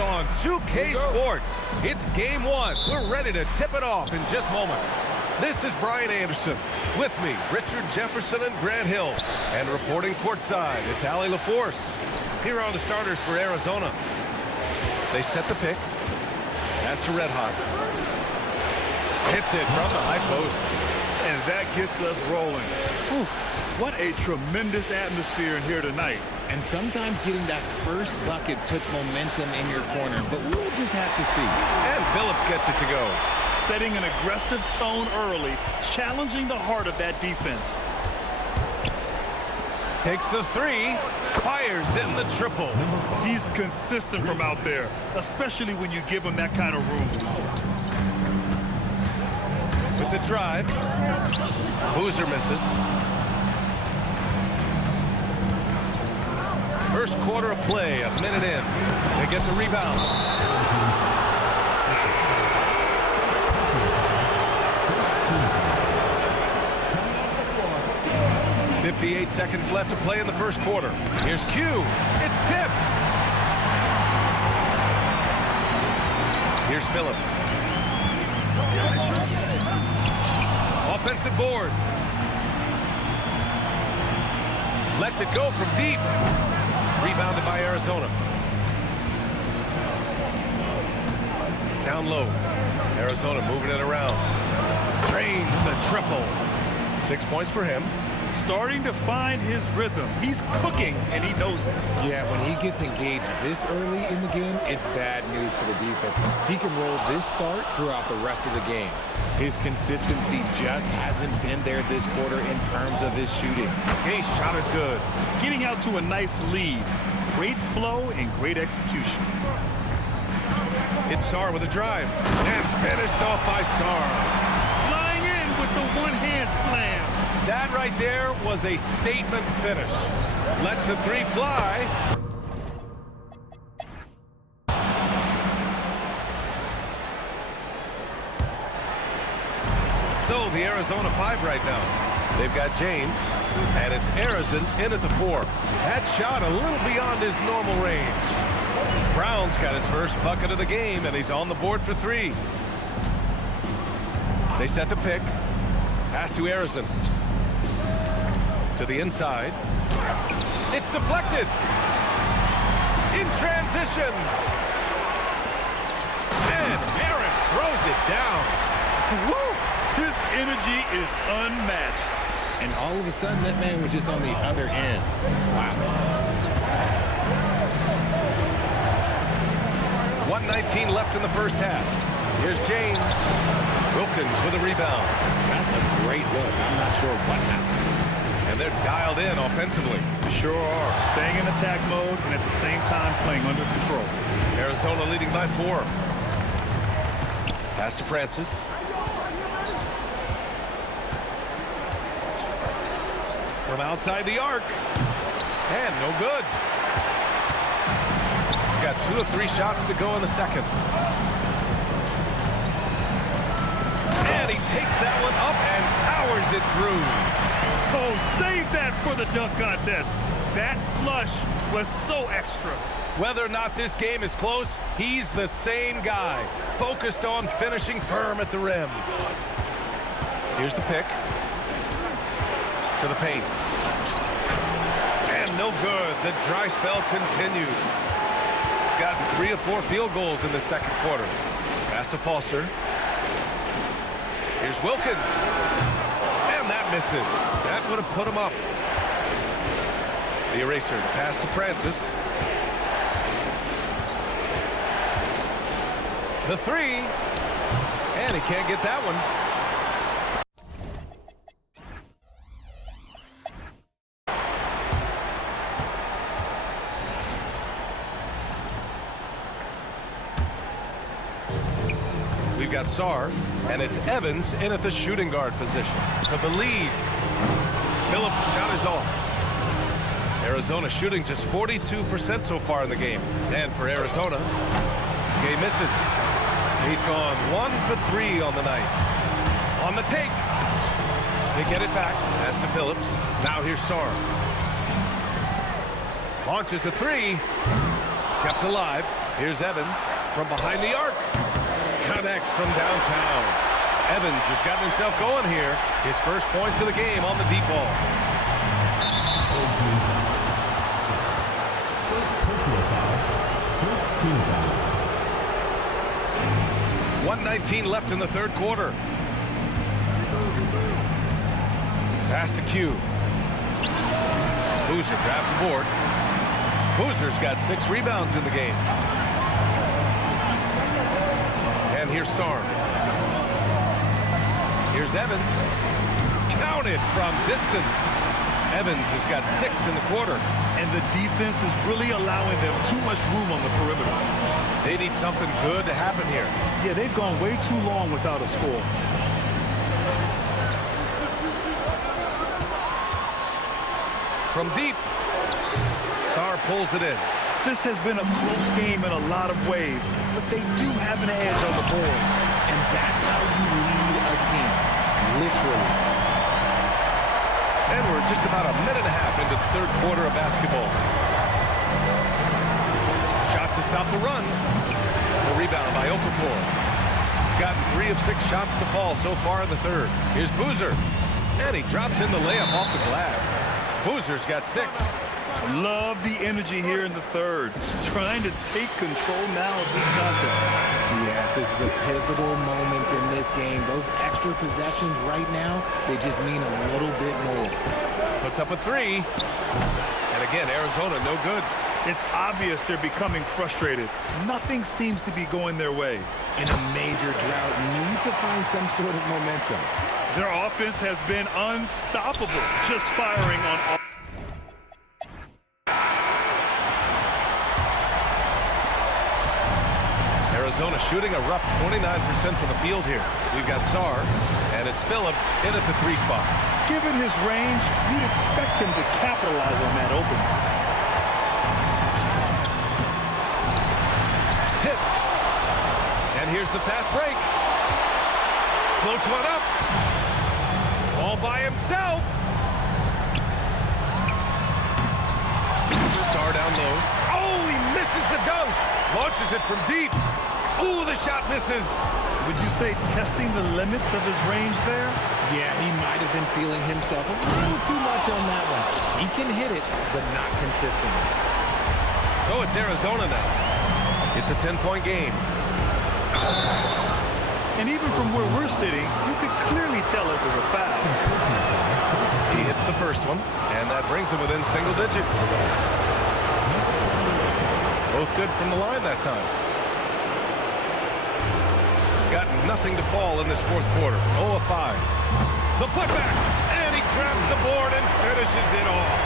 on 2K Sports. It's game one. We're ready to tip it off in just moments. This is Brian Anderson. With me, Richard Jefferson and Grant Hill. And reporting courtside, it's Allie LaForce. Here are the starters for Arizona. They set the pick. Pass to Red Hot. Hits it from the high post. And that gets us rolling. Whew, what a tremendous atmosphere in here tonight. And sometimes getting that first bucket puts momentum in your corner, but we'll just have to see. And Phillips gets it to go. Setting an aggressive tone early, challenging the heart of that defense. Takes the three, fires in the triple. He's consistent from out there, especially when you give him that kind of room. With the drive, Boozer misses. First quarter of play, a minute in. They get the rebound. 58 seconds left to play in the first quarter. Here's Q. It's tipped. Here's Phillips. Offensive board. Lets it go from deep. Rebounded by Arizona. Down low. Arizona moving it around. Drains the triple. 6 points for him. Starting to find his rhythm. He's cooking, and he knows it. Yeah, when he gets engaged this early in the game, it's bad news for the defense. He can roll this start throughout the rest of the game. His consistency just hasn't been there this quarter in terms of his shooting. Okay, shot is good. Getting out to a nice lead. Great flow and great execution. It's Sarr with a drive. And finished off by Sarr. Flying in with the one-hand slam. That right there was a statement finish. Lets the three fly. So the Arizona 5 right now. They've got James, and it's Harrison in at the 4. That shot a little beyond his normal range. Brown's got his first bucket of the game, and he's on the board for 3. They set the pick. Pass to Harrison. To the inside. It's deflected. In transition. And Harris throws it down. Woo! His energy is unmatched. And all of a sudden, that man was just on the other end. Wow. 1:19 left in the first half. Here's James. Wilkins with a rebound. That's a great look. I'm not sure what happened. And they're dialed in offensively. Sure are. Staying in attack mode and at the same time playing under control. Arizona leading by 4. Pass to Francis. From outside the arc. And no good. Got 2 of 3 shots to go in the second. And he takes that one up and powers it through. Oh, save that for the dunk contest. That flush was so extra. Whether or not this game is close, he's the same guy, focused on finishing firm at the rim. Here's the pick. To the paint. And no good. The dry spell continues. Gotten 3 of 4 field goals in the second quarter. Pass to Foster. Here's Wilkins. And that misses. That would have put him up. The eraser. The pass to Francis. The 3. And he can't get that one. We've got Sarr, and it's Evans in at the shooting guard position for the lead. Phillips' shot is off. Arizona shooting just 42% so far in the game. And for Arizona, Gay misses. He's gone 1 for 3 on the night. On the take. They get it back. Pass to Phillips. Now here's Sarr. Launches a 3. Kept alive. Here's Evans from behind the arc. Connects from downtown. Evans has gotten himself going here. His first point to the game on the deep ball. First personal foul. First team foul. 1:19 left in the third quarter. Pass to Q. Boozer grabs the board. Boozer's got 6 rebounds in the game. And here's Sarm. Here's Evans. Counted from distance. Evans has got 6 in the quarter. And the defense is really allowing them too much room on the perimeter. They need something good to happen here. Yeah, they've gone way too long without a score. From deep. Sarr pulls it in. This has been a close game in a lot of ways, but they do have an edge on the board. And that's how you lead a team. Literally. And we're just about a minute and a half into the third quarter of basketball. Shot to stop the run. The rebound by Okafor. Gotten 3 of 6 shots to fall so far in the third. Here's Boozer. And he drops in the layup off the glass. Boozer's got 6. Love the energy here in the third. Trying to take control now of this contest. Yes, this is a pivotal moment in this game. Those extra possessions right now, they just mean a little bit more. Puts up a 3. And again, Arizona no good. It's obvious they're becoming frustrated. Nothing seems to be going their way. In a major drought, need to find some sort of momentum. Their offense has been unstoppable, just firing on all. Arizona shooting a rough 29% from the field here. We've got Sarr, and it's Phillips in at the 3 spot. Given his range, you'd expect him to capitalize on that opening. Tipped. And here's the fast break. Floats one up. All by himself. Sarr down low. Oh, he misses the dunk. Launches it from deep. Ooh, the shot misses. Would you say testing the limits of his range there? Yeah, he might have been feeling himself a little too much on that one. He can hit it, but not consistently. So it's Arizona now. It's a 10-point game. And even from where we're sitting, you could clearly tell it was a foul. He hits the first one, and that brings him within single digits. Both good from the line that time. Got nothing to fall in this fourth quarter. 0 of 5. The putback, and he grabs the board and finishes it off.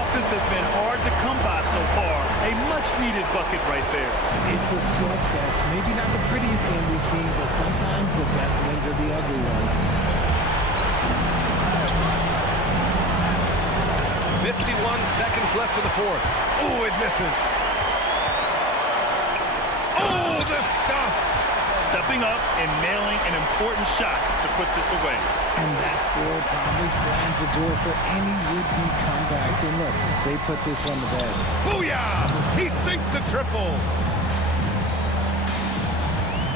Offense has been hard to come by so far. A much-needed bucket right there. It's a slugfest. Maybe not the prettiest game we've seen, but sometimes the best wins are the ugly ones. 51 seconds left in the fourth. Ooh, it misses. Oh, the stuff. Stepping up and nailing an important shot to put this away. And that score probably slams the door for any would-be comebacks. And look, they put this one to bed. Booyah! He sinks the triple.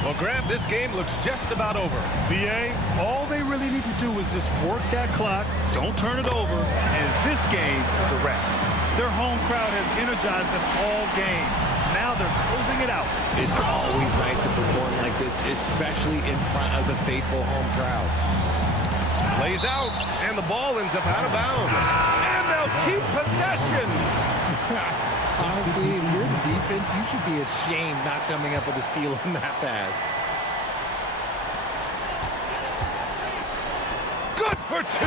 Well, Graham, this game looks just about over. BA, all they really need to do is just work that clock, don't turn it over, and this game is a wrap. Their home crowd has energized them all game. Now they're closing it out. It's always nice to perform like this, especially in front of the faithful home crowd. Plays out, and the ball ends up out of bounds. And they'll keep possession. Honestly, if you're the defense, you should be ashamed not coming up with a steal on that pass. Good for 2.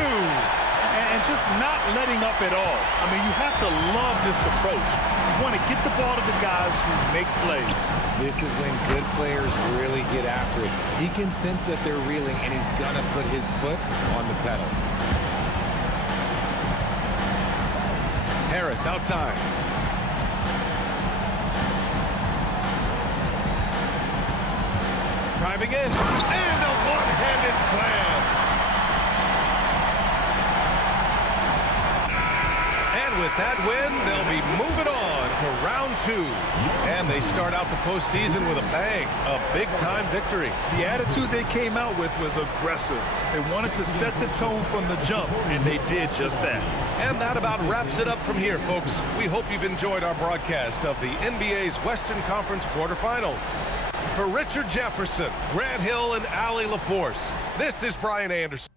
And just not letting up at all. I mean, you have to love this approach. You want to get the ball to the guys who make plays. This is when good players really get after it. He can sense that they're reeling, and he's going to put his foot on the pedal. Harris outside. Driving in, and a one-handed slam. And with that win, they'll be moving on to round 2. And they start out the postseason with a bang, a big-time victory. The attitude they came out with was aggressive. They wanted to set the tone from the jump, and they did just that. And that about wraps it up from here, folks. We hope you've enjoyed our broadcast of the NBA's Western Conference quarterfinals. For Richard Jefferson, Grant Hill, and Allie LaForce, this is Brian Anderson.